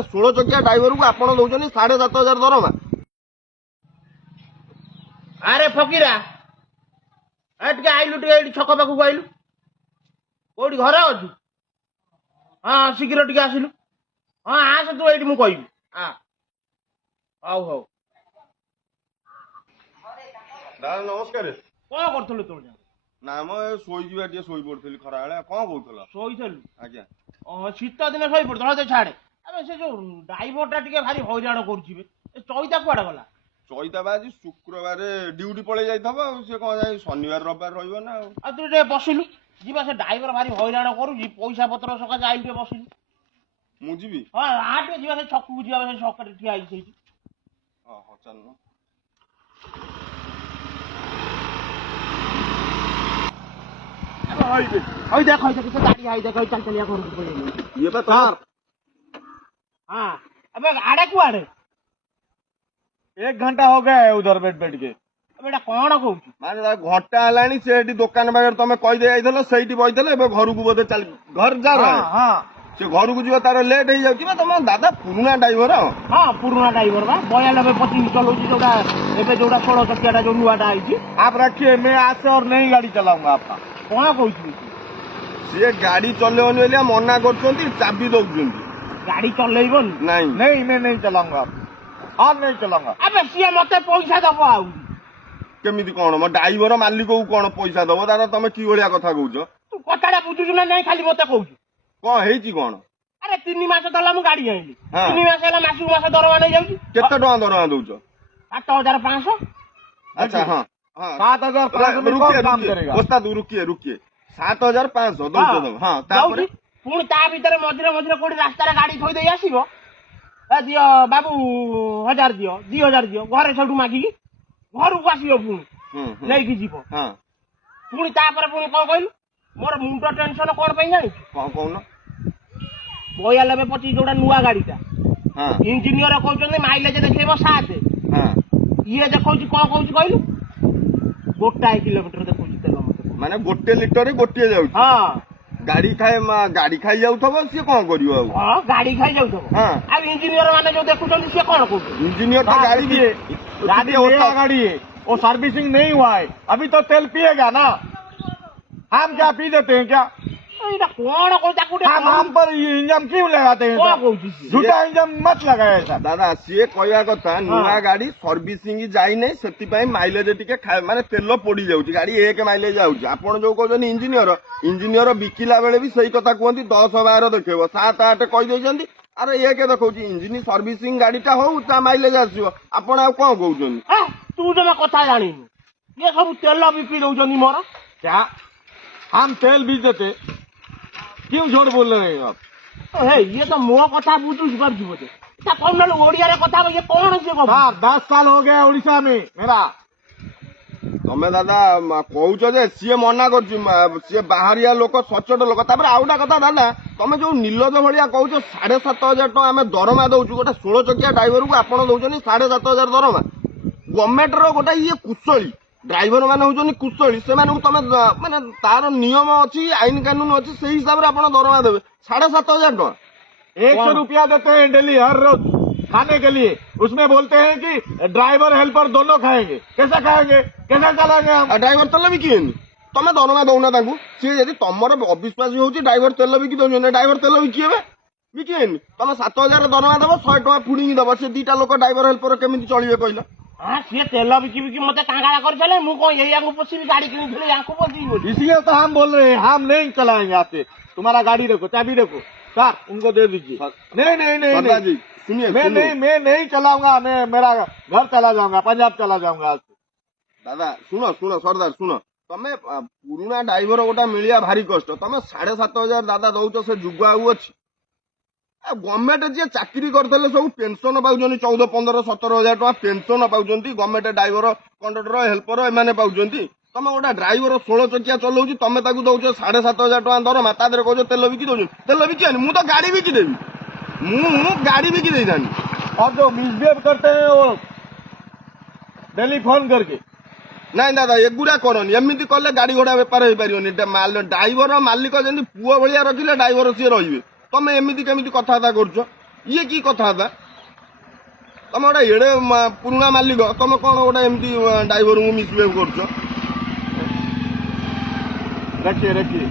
षोल Chakiya driver को आप दौरान 7,500 दरमा। अरे फकीरा टे आइलु टे छक पाखक आइलु कौटी घर अच्छु। हाँ शीघ्र टे आसिलु। हाँ आस तू ये मुझे हाँ हौ हौ दादा नमस्कार। कौन करथलु तोर ना मो शोइजिबा टे शोइ पड़थली खरा बेला कोन कहउथला शोइथलु आज्ञा शीत दिन शोइ पड़थल तो छाड़े। अबे से जो ड्राइवर टा टिके भारी हइराण करूची चईता कुआडे गला चईता बा आज शुक्रवार ड्यूटी पड़े जाइथबो से कोन जाई शनिवार रविवार रहइबो ना आ तू टे बसिलु जीवा से ड्राइवर भारी हइराण करूची पैसा पत्र सका आइल टे बसिलु मु जीबी। हाँ आटे जीवा से छकु जीवा से छक ठिया आई सेठी। हां हां चल हई देख से गाड़ी आई देख चल चलिया घर को पड़े ये बा तार। हाँ अबे आड़े कुआड़े 1 घंटा हो गया है उधर बैठ बैठ के। बेटा कौन कहूँ माने घंटा हलानी सेठी दुकान बागर तमे कहि दे आइथलो सेठी बइथले एबे घर को बोधे चल घर जा रहा है। हाँ से घर को जीव तार लेट हो जाउची बा तमे दादा पुराना ड्राइवर। हाँ पुराना ड्राइवर बा 92-25 चलाउची जोड़ा एबे जोड़ा 16 चकियाटा जो नुआटा आइची। आप रखिए, मैं आज से और नई गाड़ी चलाऊंगा आपका। कौन कहूँ से गाड़ी चलेबनी बोली मना करछंती चाबी दउछंती गाड़ी चलेबन नहीं नहीं, मैं नहीं चलाऊंगा और नहीं चलाऊंगा। अबे सी मते पैसा दबो आउ केमिति कोन म ड्राइवर मालिक को कोन पैसा दबो दादा तमे की भलिया कथा कहउछ तू कटाड़ा बुझुछु ना नहीं खाली मते कहूँ कोन हेची कोन। अरे 3 मास तला मु गाड़ी आइली हाँ। 3 मास होला मासु मास दरवा नहीं जाउची केते टका दरमा दउछ। 8,500। अच्छा हाँ हाँ 7,500 में कौन काम करेगा? उस्ताद रुकिए 7,500 दउछ तुम। हाँ तापर पुणी ता भीतर मझिरे मझिरे कोडी रास्ता गाड़ी थोई देई आसीबो ए दियो बाबू 1000 दियो 2000 दियो घरे छडू मागी घर को आसीबो पुणी लेकी जीवो। हाँ पुणी तापर पुणी कोन कहलु मोर मुंड टेंशन कोन पई जानी कोन कहउन 92-25 जोड़ा नुआ गाड़ीटा। हाँ इंजीनियर कहउछन माइलेज देखैबो 7। हाँ ये देखौची कोन कहउची कहलु 1 किलोमीटर देखौची तेल मते माने गोटे लिटर गोटे जाउछ। हां गाड़ी खाई जाउथबो से कोन करियो अब। हां गाड़ी खाई जाउथबो। हाँ अब इंजीनियर माने जो देखुछन से कोन कहउछ इंजीनियर तो गाड़ी भी गाड़ी नया गाड़ी है, वो सर्विसिंग नहीं हुआ है, अभी तो तेल पिएगा ना। हम क्या पी देते हैं क्या? एटा कोन कहता कुटे हम पर इंजन क्यों लगाते हैं? कोन सर? कहउची झूठा इंजन मत लगाए सर। दादा सी कहवा कथा नुआ गाड़ी सर्विसिंग जाई नै सेति माइलेज टिके माने तेल पड़ी जाउची गाड़ी 1 माइलेज जाउची। आपण जो कहछन इंजीनियर बिकिला बेले भी सही कथा कहंती 10-12 देखैबो 7-8 कहि दैछंती अरे 1 देखौची इंजीन सर्विसिंग गाड़ीटा हो ता माइलेज आसीबो। आपण आ कोन कहउछन तू जमा कथा जानी ये सब तेल बिक्री दउछनी मोर क्या हम तेल बीच देते? क्यों झूठ बोल रहे हैं आप? हे ये तो मो कथा बुझुस कर जीवो ता कोन न ओडिया रे कथा ये कोन से को सर 10 साल हो गया उड़ीसा में मेरा। तमे दादा कहूच जे सी मना कर सी बाहरिया लोक सचोट लोक तापर आउटा कथा दादा तमे जो नीलज भलिया कहूच 7,500 टका आमे दरमा दउछु गोटे 16 चकिया ड्राइवर को आपण दउछनी 7,500 दरमा। गवर्नमेंट रो गोटा ये कुशली ड्राइवर माने होजनी कुशली से माने तमे माने तार नियम अछि आईन कानून अछि से हिसाब रे आपण दरमा देबे 7,500 टका। 100 रुपया देते हैं डेली हर रोज खाने के लिए, उसमें बोलते हैं कि ड्राइवर हेल्पर दोनों खाएंगे। कैसे खाएंगे, कैसे चलाएंगे हम? ड्राइवर तेल बिकिए तमे दरमा दउना ताकू सी यदि तमर अविश्वासी होची ड्राइवर तेल बिकी दउछन ड्राइवर तेल बिकिएबे बिकिए तमे 7,000 दरमा देबो 100 टका फुडिंग देबो से दीटा लोक ड्राइवर हेल्पर केमिति चलिबे कहला। हां से तेल बिकी बिकी मते कांगाला कर चले मु को यही आंगु पसी गाड़ी किनी थले आंगु पसी बोली इसलिए तो हम बोल रहे हैं हम नहीं चलाएंगे आपसे। तुम्हारा गाड़ी देखो, चाबी देखो सर, उनको दे दीजिए। नहीं नहीं नहीं, सरदार नहीं। जी सुनिए मैं नहीं चलाऊंगा, मैं मेरा घर चला जाऊंगा, पंजाब चला जाऊंगा आज से। दादा सुनो सरदार सुनो तमे पुराना ड्राइवर गोटा मिलिया भारी कष्ट तमे 7,500 दादा दउछ से जुगा अछि। गवर्नमेंट जे चाकरी करथले सब पेंशन पाउछनी 14-15-17,000 टका पेंशन पाउछंती गवर्नमेंट ड्राइवर कंडक्टर हेल्पर एमाने पाउछंती। तमे गोटा ड्राइवर 16 चकिया चलाउची तमे ताकू दउछ 7,500 टका दरमा ता देरे कहछ तेल बिकी दउछ तेल बिकियानी मु तो गाड़ी बिकी देबी मु गाड़ी बिकी देइदानी। और जो मिसबिहेव करते हैं वो डेली फोन करके नाଇଁ दादा एगुड़ा करनी एमती कले गाड़ी घोड़ा बेपार हो पार ड्राइवर मालिक जमी पुओ भाया रखिले ड्राइवर सी रे तमे एमती केमी कथा कर ये की कथा था तुम गोटे एड़े पुराणा मालिक तुम कौन गोटे एमती ड्राइवर को मिसबिहेव कर रखिए रखिए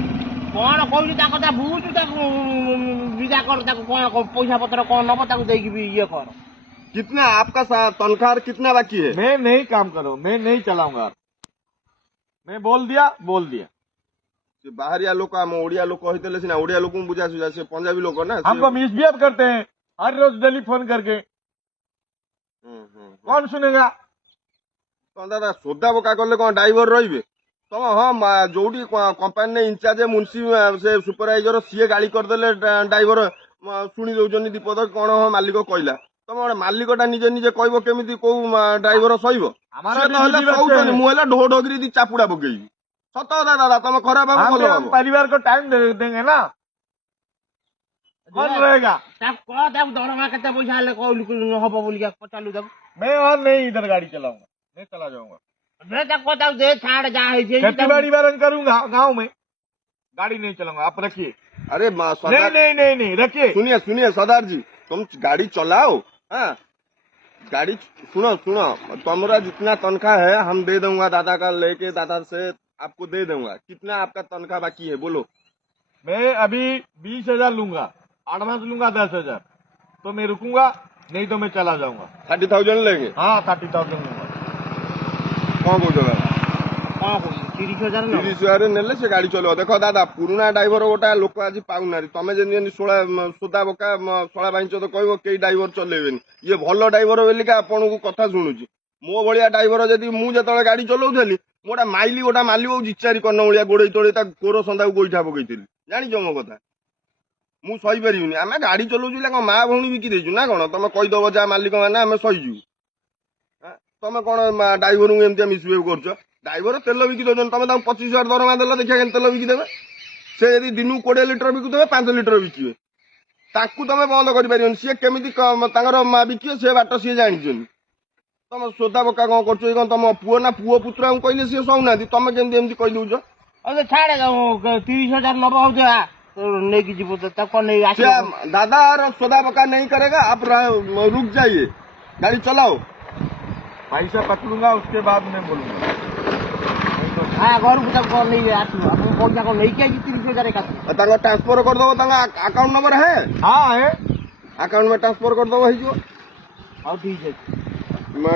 कौन कहूँ ता कथा बुझु ताको विदा कर ताको कौन पैसा पत्र कौन नब ताको देकी भी ये कर कितना आपका तनख्वाह कितना बाकी है मैं नहीं काम करो मैं नहीं चलाऊंगा मैं बोल दिया से बाहरिया लोक आम ओडिया लोक कहते सीना ओडिया लोक बुझा सुझा से पंजाबी लोक ना हमको मिसबिहेव करते हैं हर रोज टेलीफोन करके कौन सुनेगा तो दादा सोदा बोका कले कौन ड्राइवर रही तुम हाँ जो कंपानी ने इंचार्ज मुंशी से सुपरवाइजर सीए गाड़ी करदे ड्राइवर शुणी दौरान दीपद कौन हाँ मालिक कहला तुम गोटे मालिकटा निजे निजे कह केमी कौ ड्राइवर सहब मुझे ढो ढोगिरी दी चापुड़ा पकईबी सत कथा दादा तुम खराब हम परिवार को टाइम देंगे ना कौन रहेगा दरमा केते पैसा हेले कहलु हब बोलिया पचालु ताको मैं और नहीं इधर गाड़ी चलाऊंगा नहीं चला जाऊंगा मैं ताको ताको दे छाड़ जा है खेती बाड़ी वारन करूंगा गांव में गाड़ी नहीं चलाऊंगा आप रखिए अरे नहीं रखिए सुनिए सरदार जी तुम गाड़ी चलाओ हाँ गाड़ी सुनो तुम्हारा जितना तनख्वाह है हम दे दूंगा दादा का लेके दादा से आपको दे दूंगा कितना आपका तनख्वाह बाकी है बोलो मैं अभी 20,000 लूंगा एडवांस लूंगा 10,000 तो मैं रुकूंगा नहीं तो मैं चला जाऊंगा 30,000 लेंगे हाँ 30,000 लूंगा कौन बोल कौन कहूँ 30,000 न 30,000 नेले से गाड़ी चलो देखो दादा पुराना ड्राइवर गोटा लोक आज पाऊना तुम जमी सोदा बोका शला बाइंच तो कह कई ड्राइवर चलेबेनि ये भल ड्राइवर बोलिका आपन को कथा शुणुची मो भाया ड्राइवर जदि मुझे गाड़ी चलाऊली मोटा माइली गोटा मालिक इचारी कर्ण भाया गोड़े तोड़े गोर सन्दा को गोईठा पकईली जाच मो कथा मुझे सही पारिनी आम गाड़ी चलाऊँ कौन माँ भौणी बिकी देचु ना कौन तुम कहीदब जा मालिक मैंने आम सहीजु तुम कौन ड्राइवर को एमती मिसबिहेव कर ड्राइवर तेल बिकी दौन तुम 25,000 दरमा देल देखा तेल बिकीदे से यदि दिन को 20 लिटर बिकुवे 5 लिटर बिकिवे ताकू तुम बंद कर सी केमी बिकिवे से बाट सी जानी तुम सोदा बोका कौन कर तुम पुओ ना पुओ पुत्र कहले सी सहूना तुम केमती कह दौच अरे छाड़ 30,000 नब हो नहीं जीव दादा और सोदा बोका नहीं करेगा आप रुक जाइए गाड़ी चलाओ पैसा पकड़ूंगा उसके बाद मैं बोलूंगा हाँ घर को तक नहीं आसो आप पैसा को नहीं किया 30,000 का ट्रांसफर कर दो अकाउंट नंबर है हाँ है अकाउंट में ट्रांसफर कर दो हाँ ठीक है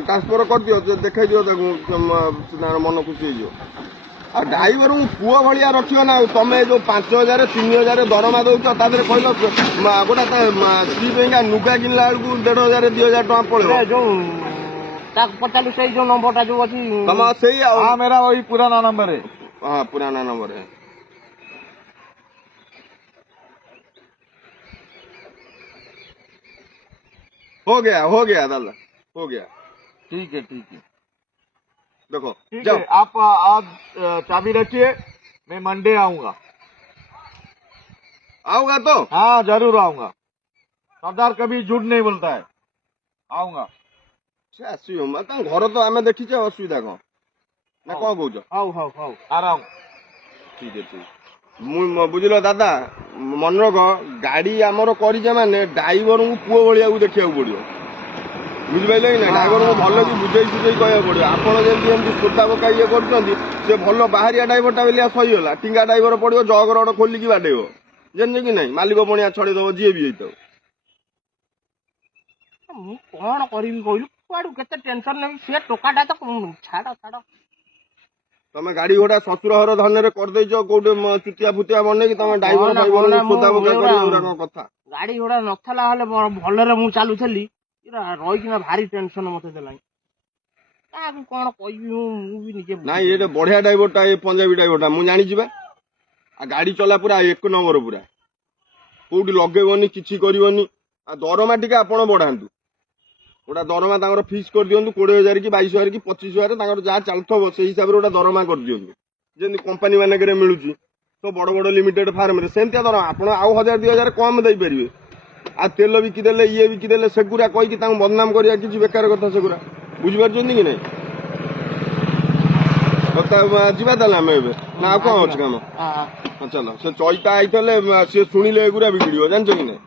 ट्रांसफर कर दियो देखा दियो मन खुशी हो ड्राइवर को पुओ भाया रखियो ना तुम जो 5,000 3,000 दरमा दौच कहल गोटे नुगा किनला बेलू 1,500 2,000 टका पड़े जो पचालू से जो नंबर जो अच्छी तुम से हाँ मेरा वही पुराना नंबर है हाँ पुराना नंबर है हो गया दादा हो गया ठीक है देखो ठीक जाओ है आप आज चाबी रखिए मैं मंडे आऊंगा आओगा तो हाँ जरूर आऊंगा सरदार कभी झूठ नहीं बोलता है आऊंगा से आसो घर तो आम देखीचे असुविधा कौन ना कौन कौच हाउ आ रहा हूँ ठीक है ठीक बुझल दादा मन रख गाड़ी आमर करे माने ड्राइवर को पुओ भाया देखा पड़ो बुझिपारे कि ना ड्राइवर को भल कि बुझे कह पड़ो आपड़ जमी सोदा बोका ये कर भल बाहरिया ड्राइवरटा बोलिया सहीगला टिंगा ड्राइवर पड़ो जग रड खोलिकी बाडेब जान कि नहीं मालिक पणिया छड़ेदब जी भी होता कौन करी कहलु कुआड़ू केते टेंशन नहीं से टोकाटा तो छाड़ तुम गाड़ी घोड़ा शशुर हर धन करदे कौटे चुतिया फुतिया बन कि तुम ड्राइवर फाइवर सोदा बोका कर कथा गाड़ी घोड़ा नथला हले भलरे मु चालुथली रहीकिना भारी टेंशन मते देलाई काकू कौन कहबी मु भी निजे ना ये बढ़िया ड्राइवरटा ये पंजाबी ड्राइवरटा मु जानी जिबा आ गाड़ी चला पूरा 1 नंबर पूरा कोउडी लगेबनी किछि करिवनी आ दरमा टिके आपण बढ़ांतु गोटा दरमा तांकर फिक्स कर दियंतु 20,000 कि 22,000 कि 25,000 तांकर जा चलथबो से हिसाब रे गोटा दरमा कर दियंतु जेंति कंपनी माने करे मिलुची तो बड़ बड़ लिमिटेड फार्म रे सेंतिया दरमा आपण आउ 1,000 2,000 कम देई परिबे आ तेल बिकी देले ये बिकी देले सेगुरा कहि कि तांग बदनाम करिया किछि बेकार कथा सेगुरा बुझि पारछन्ती कि नै कथा जिबा दला में ना कौन अछि काम हां चलो से चईता आईतले सी शुणिले एगुरा बिगड़ जान कि नहीं